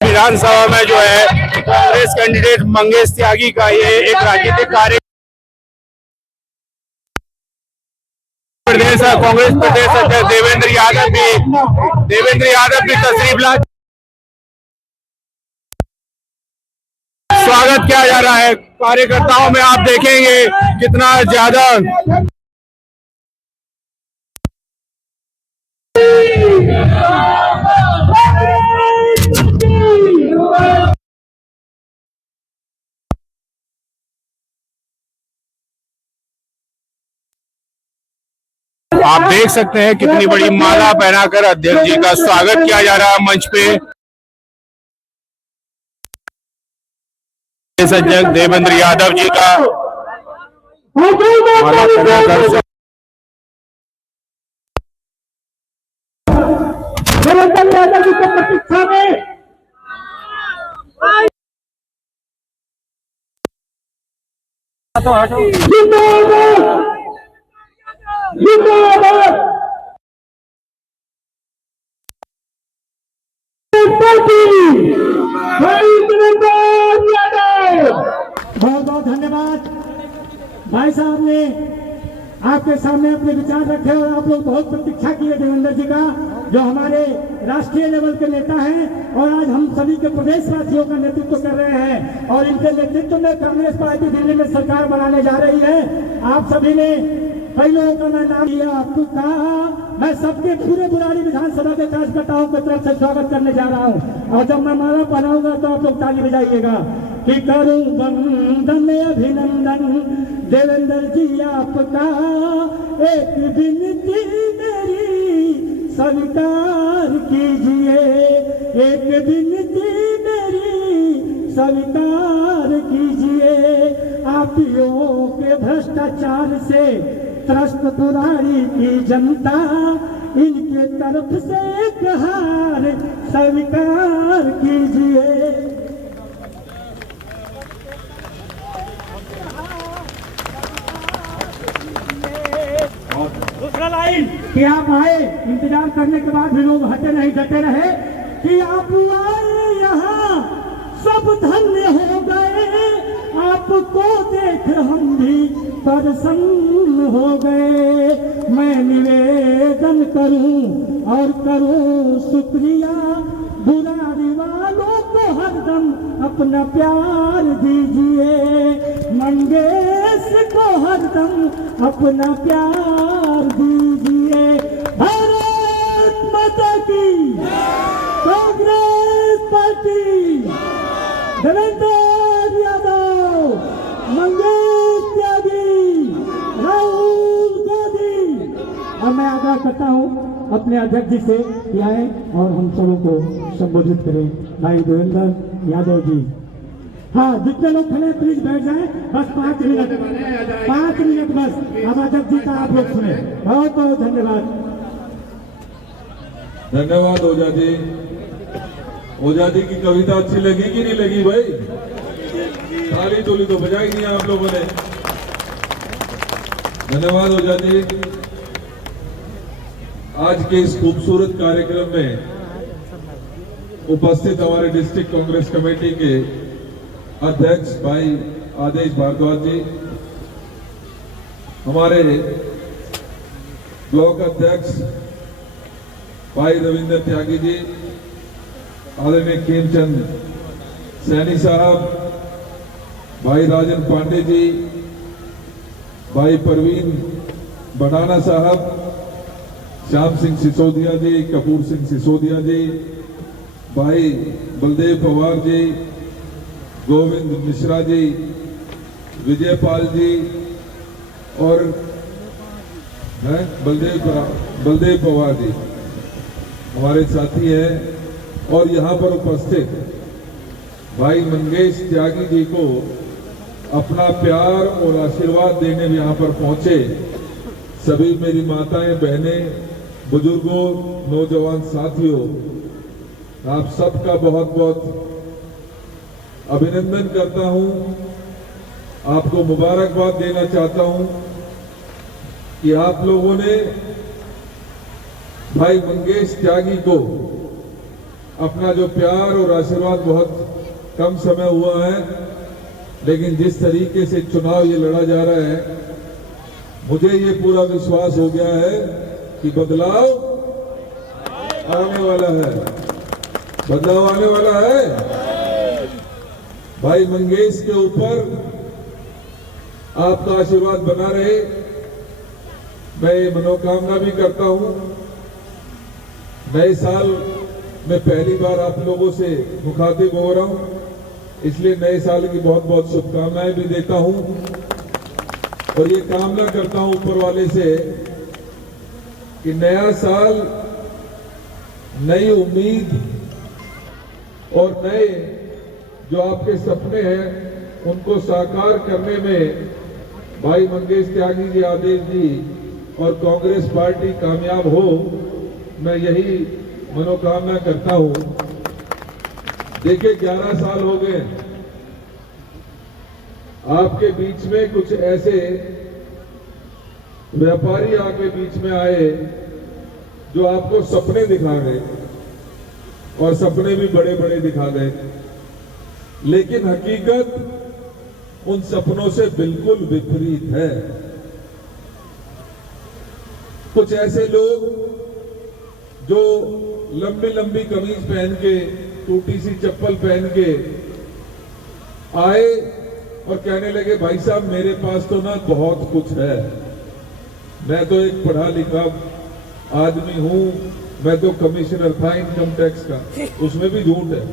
विधानसभा में जो है कांग्रेस कैंडिडेट मंगेश त्यागी का ये एक राजनीतिक कार्य कांग्रेस प्रदेश अध्यक्ष देवेंद्र यादव भी तशरीफ ला स्वागत किया जा रहा है। कार्यकर्ताओं में आप देखेंगे कितना ज्यादा आप देख सकते हैं कितनी बड़ी माला पहनाकर अध्यक्ष जी का स्वागत किया जा रहा है मंच पे। अध्यक्ष देवेंद्र यादव जी का माला पहनाकर देवेंद्र यादव जी की प्रतीक्षा में बहुत बहुत धन्यवाद भाई साहब ने आपके सामने अपने विचार रखे और आप लोग बहुत प्रतीक्षा किए देवेंद्र जी का, जो हमारे राष्ट्रीय लेवल के नेता हैं और आज हम सभी के प्रदेशवासियों का नेतृत्व कर रहे हैं और इनके नेतृत्व में कांग्रेस पार्टी दिल्ली में सरकार बनाने जा रही है। आप सभी ने कई लोगों का मैं नाम लिया, आपको कहा, मैं सबके पूरे बुराड़ी विधानसभा के कार्यकर्ताओं की तरफ से स्वागत करने जा रहा हूं और जब मैं माला पहनाऊंगा तो आप लोग ताली बजाइएगा कि करूं वंदन अभिनंदन देवेंद्र जी आपका, एक विनती मेरी स्वीकार कीजिए, एक विनती मेरी स्वीकार कीजिए। आपियों के भ्रष्टाचार से त्रस्त बुराड़ी की जनता, इनके तरफ से एक हार स्वीकार कीजिए। दूसरा लाइन कि आप आए, इंतजार करने के बाद भी लोग हटे नहीं डटे रहे कि आप आए यहाँ सब धन्य हो गए, आपको देख हम भी प्रसन्न हो गए। मैं निवेदन करूं और करूं शुक्रिया, बुराड़ी वालों को हरदम अपना प्यार दीजिए, मंगेश को हरदम अपना प्यार दीजिए। भारत माता की, कांग्रेस पार्टी, देवेंद्र यादव, मंगेश त्यागी, राहुल गांधी। और मैं आग्रह करता हूं अपने अध्यक्ष जी से कि आए और हम सबों को संबोधित करें। भाई देवेंद्र यादव जी, हाँ जितने लोग खड़े प्लीज बैठ जाएं, बस 5 मिनट, 5 मिनट बस। अब अध्यक्ष जी का आप लोग सुने। बहुत बहुत धन्यवाद। धन्यवाद ओझा जी। ओझा जी की कविता अच्छी लगी कि नहीं लगी भाई? ताली तोली तो बजाई नहीं आप लोगों ने। धन्यवाद ओझा जी। आज के इस खूबसूरत कार्यक्रम में उपस्थित हमारे डिस्ट्रिक्ट कांग्रेस कमेटी के अध्यक्ष भाई आदेश भारद्वाज जी, हमारे ब्लॉक अध्यक्ष भाई रविंद्र त्यागी जी, आदरणीय खेमचंद सैनी साहब, भाई राजन पांडे जी, भाई परवीन बडाना साहब, श्याम सिंह सिसोदिया जी, कपूर सिंह सिसोदिया जी, भाई बलदेव पवार जी, गोविंद मिश्रा जी, विजयपाल जी और बलदेव पवार जी हमारे साथी हैं। और यहाँ पर उपस्थित भाई मंगेश त्यागी जी को अपना प्यार और आशीर्वाद देने यहाँ पर पहुंचे सभी मेरी माताएं, बहनें, बुजुर्गों, नौजवान साथियों, आप सबका बहुत बहुत अभिनंदन करता हूं। आपको मुबारकबाद देना चाहता हूं कि आप लोगों ने भाई मंगेश त्यागी को अपना जो प्यार और आशीर्वाद बहुत कम समय हुआ है, लेकिन जिस तरीके से चुनाव ये लड़ा जा रहा है, मुझे ये पूरा विश्वास हो गया है कि बदलाव आने वाला है, बदलाव आने वाला है। भाई मंगेश के ऊपर आपका आशीर्वाद बना रहे, मैं ये मनोकामना भी करता हूं। नए साल में पहली बार आप लोगों से मुखातिब हो रहा हूं, इसलिए नए साल की बहुत बहुत शुभकामनाएं भी देता हूं और ये कामना करता हूं ऊपर वाले से कि नया साल नई उम्मीद और नए जो आपके सपने हैं उनको साकार करने में भाई मंगेश त्यागी जी, आदेश जी और कांग्रेस पार्टी कामयाब हो, मैं यही मनोकामना करता हूं। देखिए 11 साल हो गए, आपके बीच में कुछ ऐसे व्यापारी आपके बीच में आए जो आपको सपने दिखा गए और सपने भी बड़े बड़े दिखा गए, लेकिन हकीकत उन सपनों से बिल्कुल विपरीत है। कुछ ऐसे लोग जो लंबी लंबी कमीज पहन के, टूटी सी चप्पल पहन के आए और कहने लगे भाई साहब मेरे पास तो ना बहुत कुछ है, मैं तो एक पढ़ा लिखा आदमी हूं, मैं तो कमिश्नर था इनकम टैक्स का। उसमें भी झूठ है,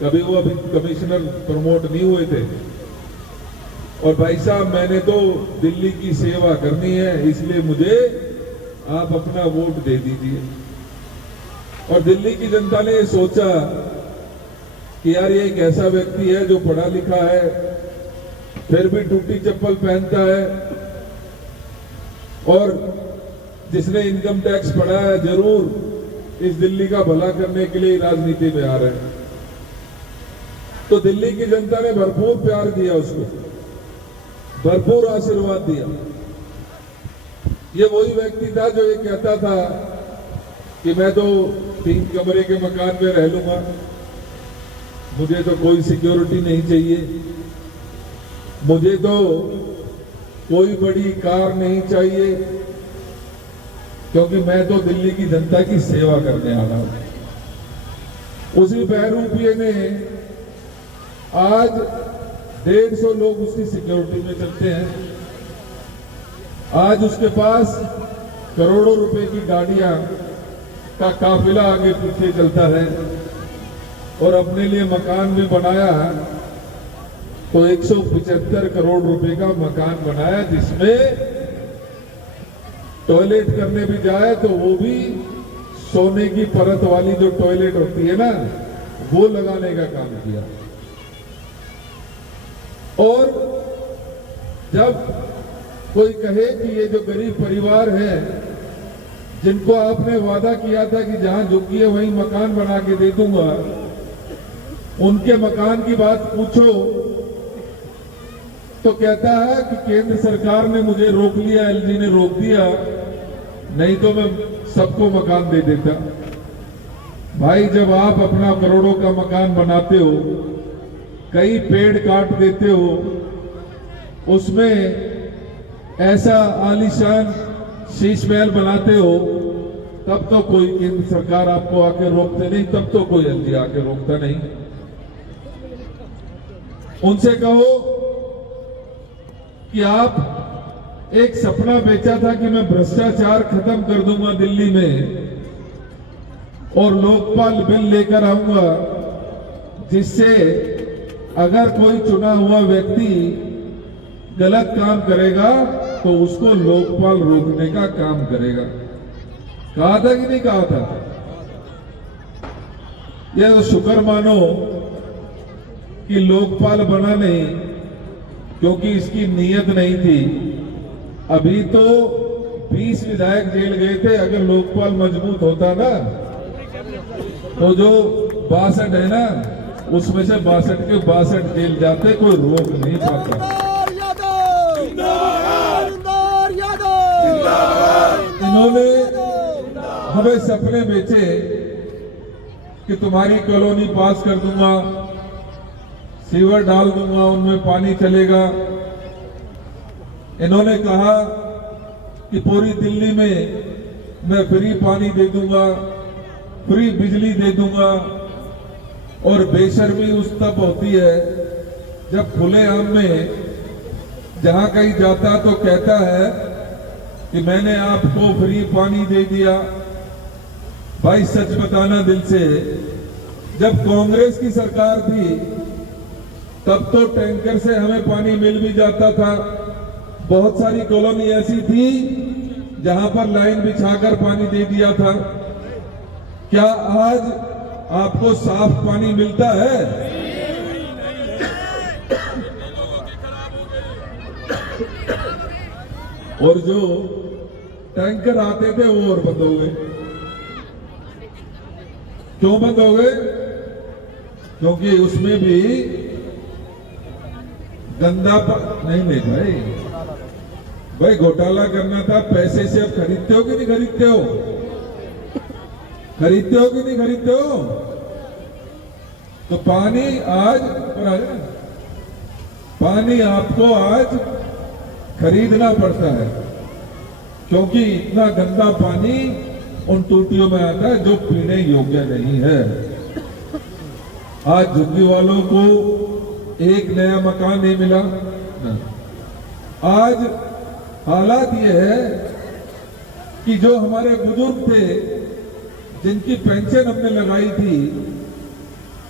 कभी वो अभी कमिश्नर प्रमोट नहीं हुए थे। और भाई साहब मैंने तो दिल्ली की सेवा करनी है, इसलिए मुझे आप अपना वोट दे दीजिए। और दिल्ली की जनता ने ये सोचा कि यार ये एक ऐसा व्यक्ति है जो पढ़ा लिखा है, फिर भी टूटी चप्पल पहनता है, और जिसने इनकम टैक्स पढ़ा है जरूर इस दिल्ली का भला करने के लिए राजनीति में आ रहे हैं। तो दिल्ली की जनता ने भरपूर प्यार दिया उसको, भरपूर आशीर्वाद दिया। ये वही व्यक्ति था जो ये कहता था कि मैं तो 3 कमरे के मकान में रह लूंगा, मुझे तो कोई सिक्योरिटी नहीं चाहिए, मुझे तो कोई बड़ी कार नहीं चाहिए, क्योंकि मैं तो दिल्ली की जनता की सेवा करने आ रहा हूं। उसी बहरूपिये ने आज 150 लोग उसकी सिक्योरिटी में चलते हैं। आज उसके पास करोड़ों रुपए की गाड़ियां का काफिला आगे पीछे चलता है, और अपने लिए मकान भी बनाया तो 175 करोड़ रुपए का मकान बनाया, जिसमें टॉयलेट करने भी जाए तो वो भी सोने की परत वाली जो टॉयलेट होती है ना, वो लगाने का काम किया। और जब कोई कहे कि ये जो गरीब परिवार है जिनको आपने वादा किया था कि जहां झुकी है वहीं मकान बना के दे दूंगा, उनके मकान की बात पूछो तो कहता है कि केंद्र सरकार ने मुझे रोक लिया, एलजी ने रोक दिया, नहीं तो मैं सबको मकान दे देता। भाई जब आप अपना करोड़ों का मकान बनाते हो, कई पेड़ काट देते हो, उसमें ऐसा आलीशान शीश महल बनाते हो, तब तो कोई केंद्र सरकार आपको आके रोकते नहीं, तब तो कोई एलजी आके रोकता नहीं। उनसे कहो कि आप एक सपना बेचा था कि मैं भ्रष्टाचार खत्म कर दूंगा दिल्ली में और लोकपाल बिल लेकर आऊंगा, जिससे अगर कोई चुना हुआ व्यक्ति गलत काम करेगा तो उसको लोकपाल रोकने का काम करेगा। कहा था कि नहीं कहा था? यह तो शुक्र मानो कि लोकपाल बना नहीं, क्योंकि इसकी नीयत नहीं थी। अभी तो 20 विधायक जेल गए थे। अगर लोकपाल मजबूत होता ना तो जो 62 है ना, उसमें से 62 के 62 जेल जाते, कोई रोक नहीं पाता। इन्होंने हमें सपने बेचे कि तुम्हारी कॉलोनी पास कर दूंगा, सीवर डाल दूंगा, उनमें पानी चलेगा। इन्होंने कहा कि पूरी दिल्ली में मैं फ्री पानी दे दूंगा, फ्री बिजली दे दूंगा। और बेशर्मी उस तब होती है जब खुलेआम में जहां कहीं जाता तो कहता है कि मैंने आपको फ्री पानी दे दिया। भाई सच बताना दिल से, जब कांग्रेस की सरकार थी तब तो टैंकर से हमें पानी मिल भी जाता था। बहुत सारी कॉलोनी ऐसी थी जहां पर लाइन बिछाकर पानी दे दिया था। क्या आज आपको साफ पानी मिलता है? और जो टैंकर आते थे वो और बंद हो गए। क्यों बंद हो गए? क्योंकि उसमें भी गंदा नहीं भाई घोटाला करना था। पैसे से अब खरीदते हो कि नहीं खरीदते हो? खरीदते हो कि नहीं खरीदते हो? तो पानी आपको आज खरीदना पड़ता है, क्योंकि इतना गंदा पानी उन टूटियों में आता है जो पीने योग्य नहीं है। आज झुग्गी वालों को एक नया मकान नहीं मिला। आज हालात ये है कि जो हमारे बुजुर्ग थे जिनकी पेंशन हमने लगाई थी,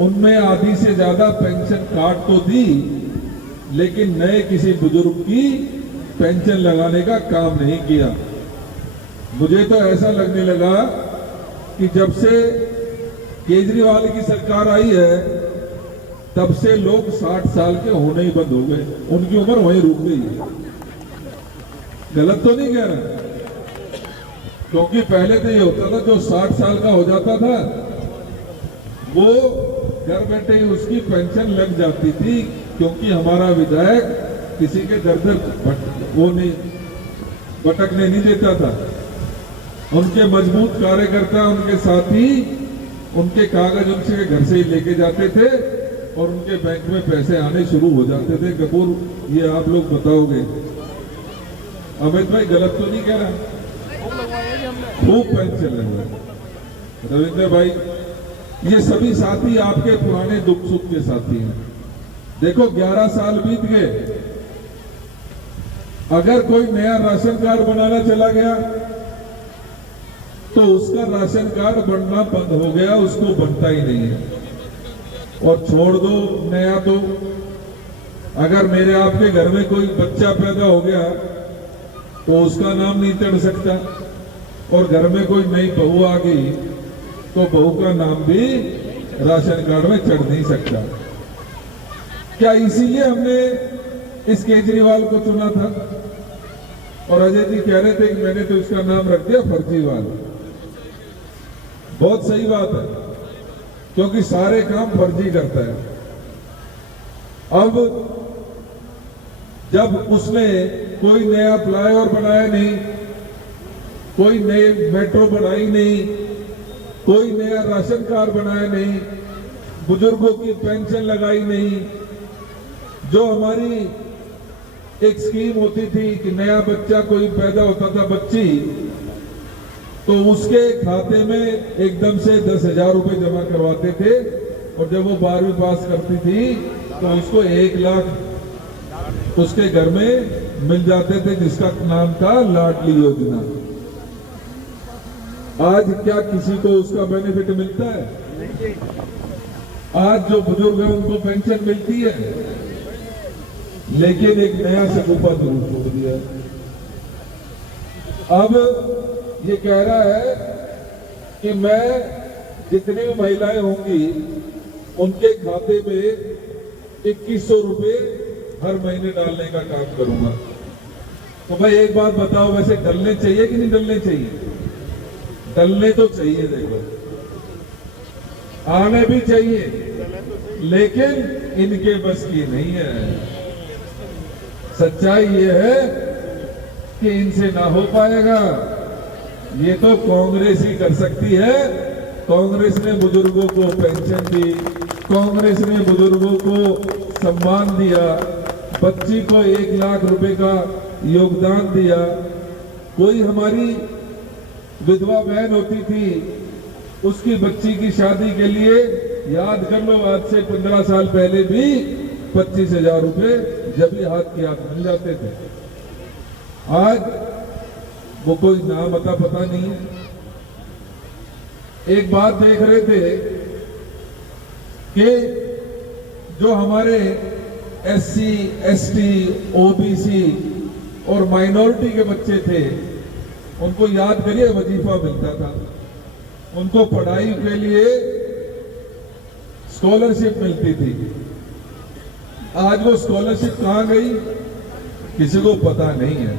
उनमें आधी से ज्यादा पेंशन काट तो दी, लेकिन नए किसी बुजुर्ग की पेंशन लगाने का काम नहीं किया। मुझे तो ऐसा लगने लगा कि जब से केजरीवाल की सरकार आई है तब से लोग 60 साल के होने ही बंद हो गए, उनकी उम्र वहीं रुक गई है। गलत तो नहीं कह रहा, क्योंकि पहले तो ये होता था जो 60 साल का हो जाता था वो घर बैठे ही उसकी पेंशन लग जाती थी, क्योंकि हमारा विधायक किसी के दर वो नहीं भटकने नहीं देता था। उनके मजबूत कार्यकर्ता, उनके साथी, उनके कागज उनसे घर से ही लेके जाते थे और उनके बैंक में पैसे आने शुरू हो जाते थे। कपूर, ये आप लोग बताओगे? अमित भाई गलत तो नहीं कह रहा? खूब पेंशन लग रहा। रविंद्र भाई, ये सभी साथी आपके पुराने दुख सुख के साथी हैं। देखो 11 साल बीत गए, अगर कोई नया राशन कार्ड बनाना चला गया तो उसका राशन कार्ड बनना बंद हो गया, उसको बनता ही नहीं है। और छोड़ दो नया, तो अगर मेरे आपके घर में कोई बच्चा पैदा हो गया तो उसका नाम नहीं चढ़ सकता, और घर में कोई नई बहू आ गई तो बहू का नाम भी राशन कार्ड में चढ़ नहीं सकता। क्या इसीलिए हमने इस केजरीवाल को चुना था? और अजय जी कह रहे थे कि मैंने तो इसका नाम रख दिया फर्जीवाल। बहुत सही बात है, क्योंकि सारे काम फर्जी करता है। अब जब उसने कोई नया फ्लाईओवर बनाया नहीं, कोई नए मेट्रो बनाई नहीं, कोई नया राशन कार्ड बनाया नहीं, बुजुर्गों की पेंशन लगाई नहीं, जो हमारी एक स्कीम होती थी कि नया बच्चा कोई पैदा होता था, बच्ची, तो उसके खाते में एकदम से 10,000 रुपए जमा करवाते थे, और जब वो 12वीं पास करती थी तो उसको 1 लाख उसके घर में मिल जाते थे, जिसका नाम था लाडली योजना। आज क्या किसी को उसका बेनिफिट मिलता है? आज जो बुजुर्ग हैं उनको पेंशन मिलती है, लेकिन एक नया शगुफा जरूर छोड़ दिया। अब ये कह रहा है कि मैं जितनी भी महिलाएं होंगी उनके खाते में 2100 रुपए हर महीने डालने का काम करूंगा। तो भाई एक बात बताओ, वैसे डलने चाहिए कि नहीं डलने चाहिए? डलने तो चाहिए, देखो आने भी चाहिए, लेकिन इनके बस की नहीं है। सच्चाई ये है कि इनसे ना हो पाएगा, ये तो कांग्रेस ही कर सकती है। कांग्रेस ने बुजुर्गों को पेंशन दी, कांग्रेस ने बुजुर्गों को सम्मान दिया, बच्ची को 1 लाख रुपए का योगदान दिया। कोई हमारी विधवा बहन होती थी, उसकी बच्ची की शादी के लिए याद कर लो, आज से 15 साल पहले भी 25,000 रुपए जब भी हाथ की हाथ मिल जाते थे। आज वो कोई नाम पता नहीं। एक बात देख रहे थे कि जो हमारे SC, ST, OBC और माइनॉरिटी के बच्चे थे, उनको याद करिए वजीफा मिलता था, उनको पढ़ाई के लिए स्कॉलरशिप मिलती थी। आज वो स्कॉलरशिप कहां गई किसी को पता नहीं है।